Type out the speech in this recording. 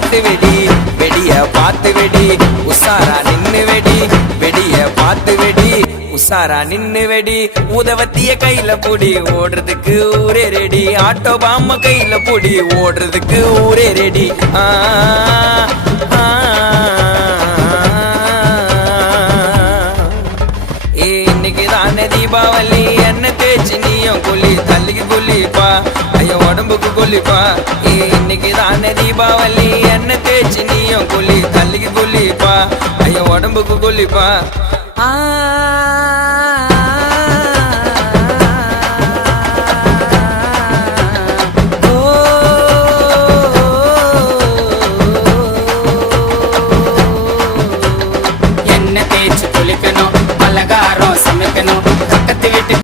காட்டு வெடி வெடிய பார்த்து வெடி உசாரா நின்னு வெடி வெடிய பார்த்து வெடி உசாரா நின்னு வெடி உதவத்திய கையில புடி ஓடுறதுக்கு ஊரே ரெடி ஆட்டோ பாம்ம கையில புடி ஓடுறதுக்கு ஊரே ரெடி இன்னைக்குதானே தீபாவளி என்ன தேய்ச்சி நீயும் கொல்லி தள்ளிக்கு கொல்லிப்பா ஐயோ உடம்புக்கு கொல்லிப்பா இன்னைக்குதானே தீபாவளி என்ன தேய்ச்சி நீயும் கொல்லி தள்ளிக்கு கொல்லிப்பா ஐயோ உடம்புக்கு கொல்லிப்பா